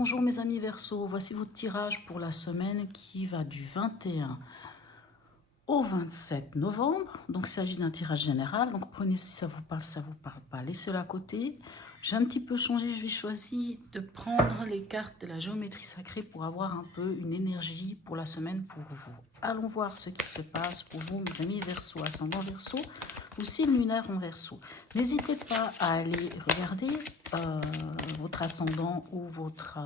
Bonjour mes amis Verseau, voici votre tirage pour la semaine qui va du 21 au 27 novembre. Donc il s'agit d'un tirage général, donc prenez si ça vous parle pas, laissez-le à côté. J'ai un petit peu changé, je vais choisir de prendre les cartes de la géométrie sacrée pour avoir un peu une énergie pour la semaine pour vous. Allons voir ce qui se passe pour vous mes amis Verseau, ascendant Verseau ou signe lunaire en Verseau. N'hésitez pas à aller regarder votre ascendant ou votre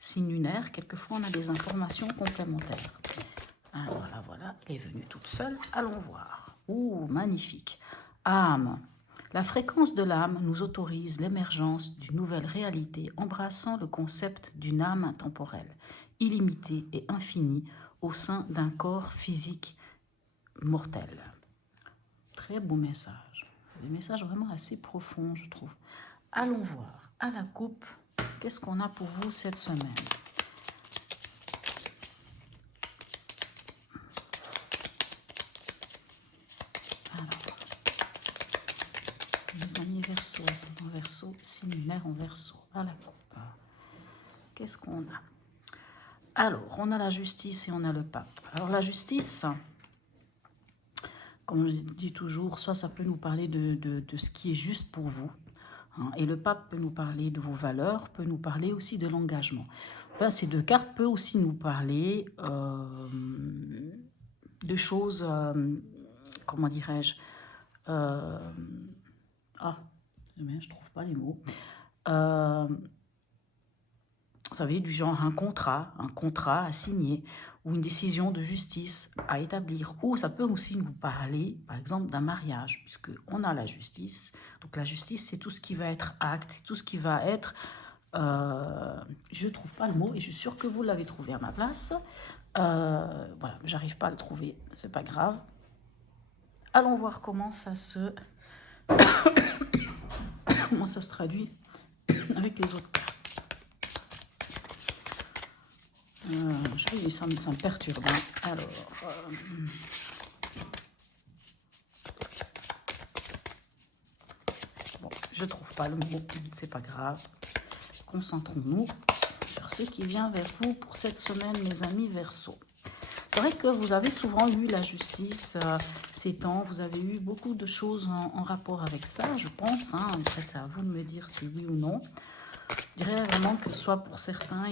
signe lunaire. Quelquefois on a des informations complémentaires. Alors voilà, elle est venue toute seule. Allons voir. Ouh, magnifique. Âme. La fréquence de l'âme nous autorise l'émergence d'une nouvelle réalité embrassant le concept d'une âme intemporelle, illimitée et infinie au sein d'un corps physique mortel. Très beau message. Des messages vraiment assez profonds, je trouve. Allons voir. À la coupe, qu'est-ce qu'on a pour vous cette semaine ? Les amis Verseau, ascendant Verseau, signe lunaire en Verseau, à la coupe. Qu'est-ce qu'on a? Alors, on a la justice et on a le pape. Alors, la justice, comme je dis toujours, soit ça peut nous parler de ce qui est juste pour vous, hein, et le pape peut nous parler de vos valeurs, peut nous parler aussi de l'engagement. Ben, ces deux cartes peuvent aussi nous parler de choses, comment dirais-je, je trouve pas les mots. Vous savez, du genre un contrat à signer ou une décision de justice à établir. Ou ça peut aussi nous parler, par exemple, d'un mariage, puisque on a la justice. Donc la justice, c'est tout ce qui va être acte, c'est tout ce qui va être... je ne trouve pas le mot et je suis sûre que vous l'avez trouvé à ma place. Voilà, j'arrive pas à le trouver, c'est pas grave. Allons voir comment ça se... comment ça se traduit avec les autres cartes. Ça me perturbe. Hein. Alors, bon, je trouve pas le mot, c'est pas grave. Concentrons-nous sur ce qui vient vers vous pour cette semaine, mes amis Verseau. C'est vrai que vous avez souvent eu la justice ces temps, vous avez eu beaucoup de choses en rapport avec ça, je pense. Hein. Après, c'est à vous de me dire si oui ou non. Je dirais vraiment que soit pour certains,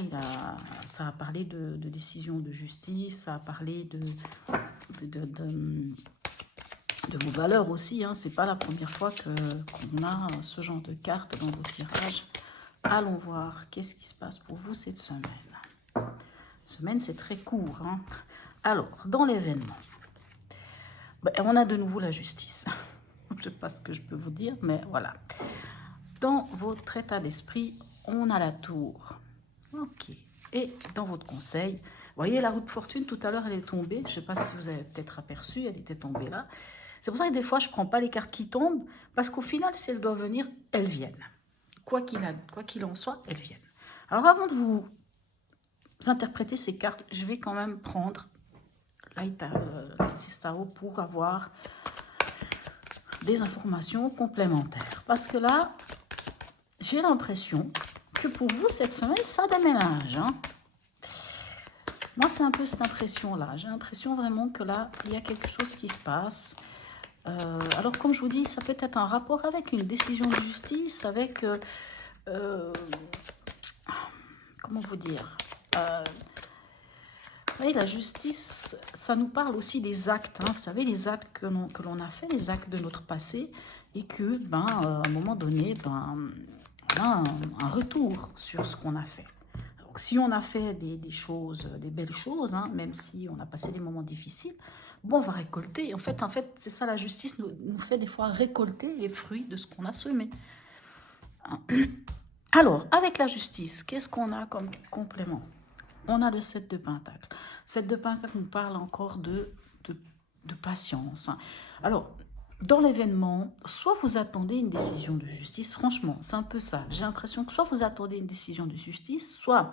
ça a parlé de décision de justice, ça a parlé de vos valeurs aussi. Hein. Ce n'est pas la première fois qu'on a ce genre de cartes dans vos tirages. Allons voir qu'est-ce qui se passe pour vous cette semaine. Semaine, c'est très court. Hein. Alors, dans l'événement, on a de nouveau la justice. Je ne sais pas ce que je peux vous dire, mais voilà. Dans votre état d'esprit, on a la tour. Ok. Et dans votre conseil, vous voyez la roue de fortune, tout à l'heure, elle est tombée. Je ne sais pas si vous avez peut-être aperçu, elle était tombée là. C'est pour ça que des fois, je ne prends pas les cartes qui tombent, parce qu'au final, si elles doivent venir, elles viennent. Quoi qu'il en soit, elles viennent. Alors, avant de vous interpréter ces cartes, je vais quand même prendre l'Aitsis-Tarot pour avoir des informations complémentaires. Parce que là, j'ai l'impression que pour vous, cette semaine, ça déménage. Hein. Moi, c'est un peu cette impression-là. J'ai l'impression vraiment que là, il y a quelque chose qui se passe. Alors, comme je vous dis, ça peut être un rapport avec une décision de justice, avec... comment vous dire oui, la justice, ça nous parle aussi des actes. Hein. Vous savez, les actes que l'on a fait, les actes de notre passé, et que, à un moment donné, on a un retour sur ce qu'on a fait. Donc, si on a fait des choses, des belles choses, hein, même si on a passé des moments difficiles, on va récolter. En fait, c'est ça, la justice nous fait des fois récolter les fruits de ce qu'on a semé. Alors, avec la justice, qu'est-ce qu'on a comme complément ? On a le 7 de Pentacle. 7 de Pentacle nous parle encore de patience. Alors, dans l'événement, soit vous attendez une décision de justice, franchement, c'est un peu ça. J'ai l'impression que soit vous attendez une décision de justice, soit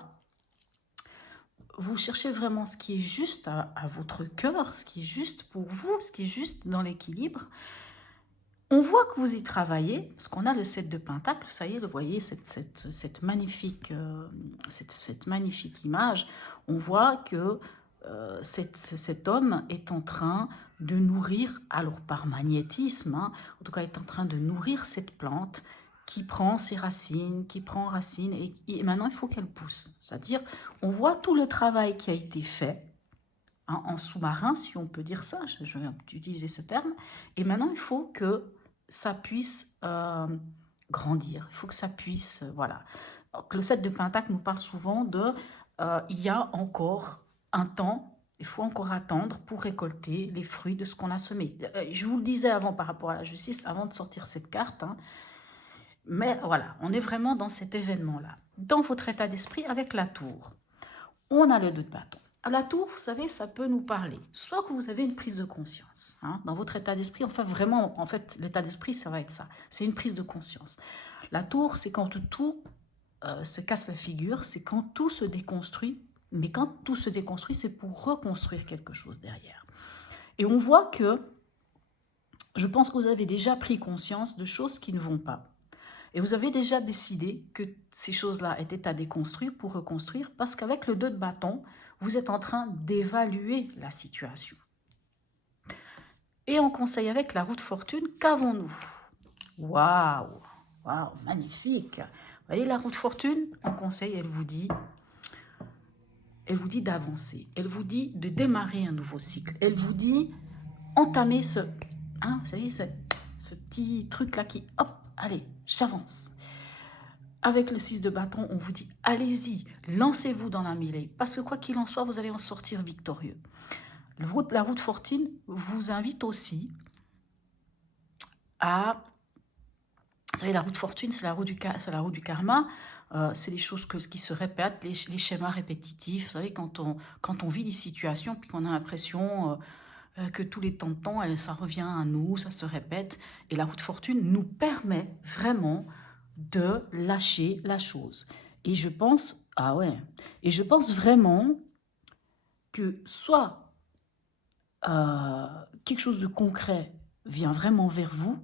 vous cherchez vraiment ce qui est juste à votre cœur, ce qui est juste pour vous, ce qui est juste dans l'équilibre. On voit que vous y travaillez, parce qu'on a le 7 de Pentacle, ça y est, vous voyez cette magnifique image. On voit que cet homme est en train de nourrir, alors par magnétisme, hein, en tout cas est en train de nourrir cette plante qui prend ses racines, qui prend racine, et maintenant il faut qu'elle pousse. C'est-à-dire, on voit tout le travail qui a été fait, hein, en sous-marin, si on peut dire ça, je vais utiliser ce terme, et maintenant il faut que ça puisse grandir, il faut que ça puisse, voilà. Donc, le 7 de Pentacle nous parle souvent de, il y a encore un temps, il faut encore attendre pour récolter les fruits de ce qu'on a semé. Je vous le disais avant par rapport à la justice, avant de sortir cette carte, hein, mais voilà, on est vraiment dans cet événement-là. Dans votre état d'esprit avec la tour, on a le 2 de bâton. À la tour, vous savez, ça peut nous parler. Soit que vous avez une prise de conscience, hein, dans votre état d'esprit. Enfin, vraiment, en fait, l'état d'esprit, ça va être ça. C'est une prise de conscience. La tour, c'est quand tout se casse la figure, c'est quand tout se déconstruit. Mais quand tout se déconstruit, c'est pour reconstruire quelque chose derrière. Et on voit que, je pense que vous avez déjà pris conscience de choses qui ne vont pas. Et vous avez déjà décidé que ces choses-là étaient à déconstruire pour reconstruire, parce qu'avec le 2 de bâton, vous êtes en train d'évaluer la situation. Et en conseil avec la roue de fortune, qu'avons-nous? Waouh, waouh, magnifique. Vous voyez la roue de fortune, en conseil, elle vous dit d'avancer. Elle vous dit de démarrer un nouveau cycle. Elle vous dit entamer ce, hein, vous savez, ce petit truc-là qui, hop, allez, j'avance. Avec le 6 de bâton, on vous dit, allez-y, lancez-vous dans la mêlée. Parce que quoi qu'il en soit, vous allez en sortir victorieux. La roue de fortune vous invite aussi à... Vous savez, la roue de fortune, c'est la roue du karma. C'est les choses qui se répètent, les schémas répétitifs. Vous savez, quand on vit des situations, puis qu'on a l'impression que tous les temps de temps, ça revient à nous, ça se répète. Et la roue de fortune nous permet vraiment de lâcher la chose. Et je pense, ah ouais, et je pense vraiment que soit quelque chose de concret vient vraiment vers vous,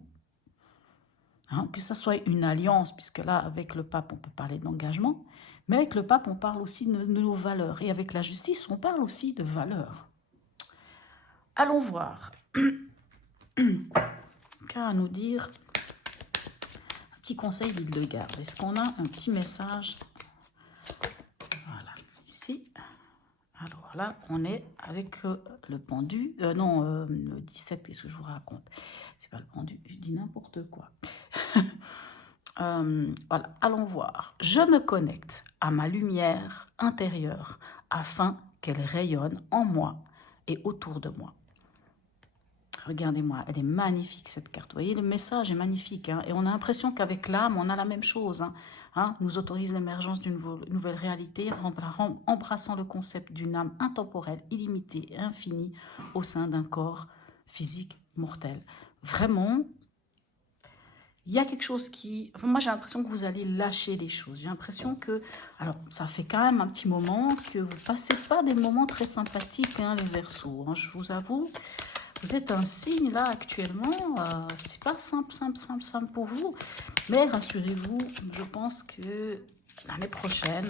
hein, que ça soit une alliance, puisque là, avec le pape, on peut parler d'engagement, mais avec le pape, on parle aussi de nos valeurs. Et avec la justice, on parle aussi de valeurs. Allons voir. Qu'a à nous dire un petit conseil d'Hildegarde. Est-ce qu'on a un petit message? Voilà, ici. Alors là, on est avec le pendu. Le 17, qu'est-ce que je vous raconte? C'est pas le pendu, je dis n'importe quoi. Voilà, allons voir. Je me connecte à ma lumière intérieure afin qu'elle rayonne en moi et autour de moi. Regardez-moi, elle est magnifique cette carte. Vous voyez, le message est magnifique. Hein, et on a l'impression qu'avec l'âme, on a la même chose. Nous autorise l'émergence d'une nouvelle réalité, embrassant le concept d'une âme intemporelle, illimitée et infinie au sein d'un corps physique mortel. Vraiment, il y a quelque chose qui... Enfin, moi, j'ai l'impression que vous allez lâcher les choses. J'ai l'impression que... Alors, ça fait quand même un petit moment que vous ne passez pas des moments très sympathiques, hein, les Verseaux. Hein, je vous avoue, vous êtes un signe, là, actuellement. C'est pas simple pour vous. Mais rassurez-vous, je pense que l'année prochaine,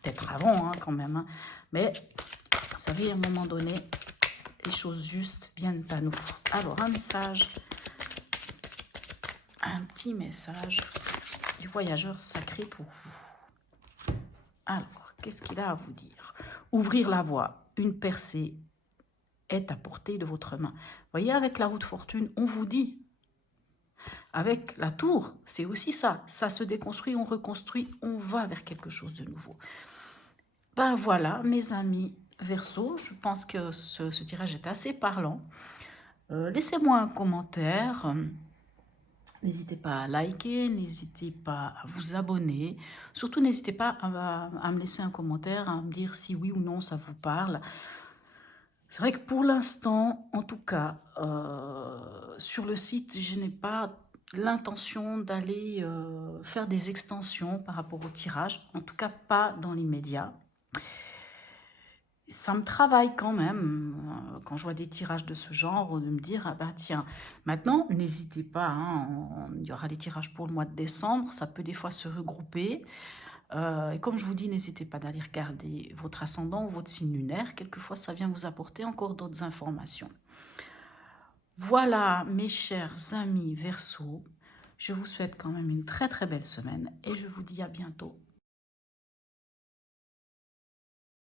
peut-être avant, hein, quand même, hein, mais vous savez, à un moment donné, les choses justes viennent à nous. Alors, un message... Un petit message du voyageur sacré pour vous. Alors, qu'est-ce qu'il a à vous dire? Ouvrir la voie, une percée est à portée de votre main. Voyez, avec la roue de fortune, on vous dit. Avec la tour, c'est aussi ça. Ça se déconstruit, on reconstruit, on va vers quelque chose de nouveau. Ben voilà, mes amis Verseau, je pense que ce tirage est assez parlant. Laissez-moi un commentaire. N'hésitez pas à liker, n'hésitez pas à vous abonner. Surtout, n'hésitez pas à me laisser un commentaire, à me dire si oui ou non ça vous parle. C'est vrai que pour l'instant, en tout cas, sur le site, je n'ai pas l'intention d'aller faire des extensions par rapport au tirage. En tout cas, pas dans l'immédiat. ça me travaille quand même, quand je vois des tirages de ce genre, de me dire: «Ah bah tiens». Maintenant, n'hésitez pas, hein, il y aura les tirages pour le mois de décembre, ça peut des fois se regrouper. Et comme je vous dis, n'hésitez pas d'aller regarder votre ascendant ou votre signe lunaire. Quelquefois, ça vient vous apporter encore d'autres informations. Voilà, mes chers amis Verseau, je vous souhaite quand même une très très belle semaine et je vous dis à bientôt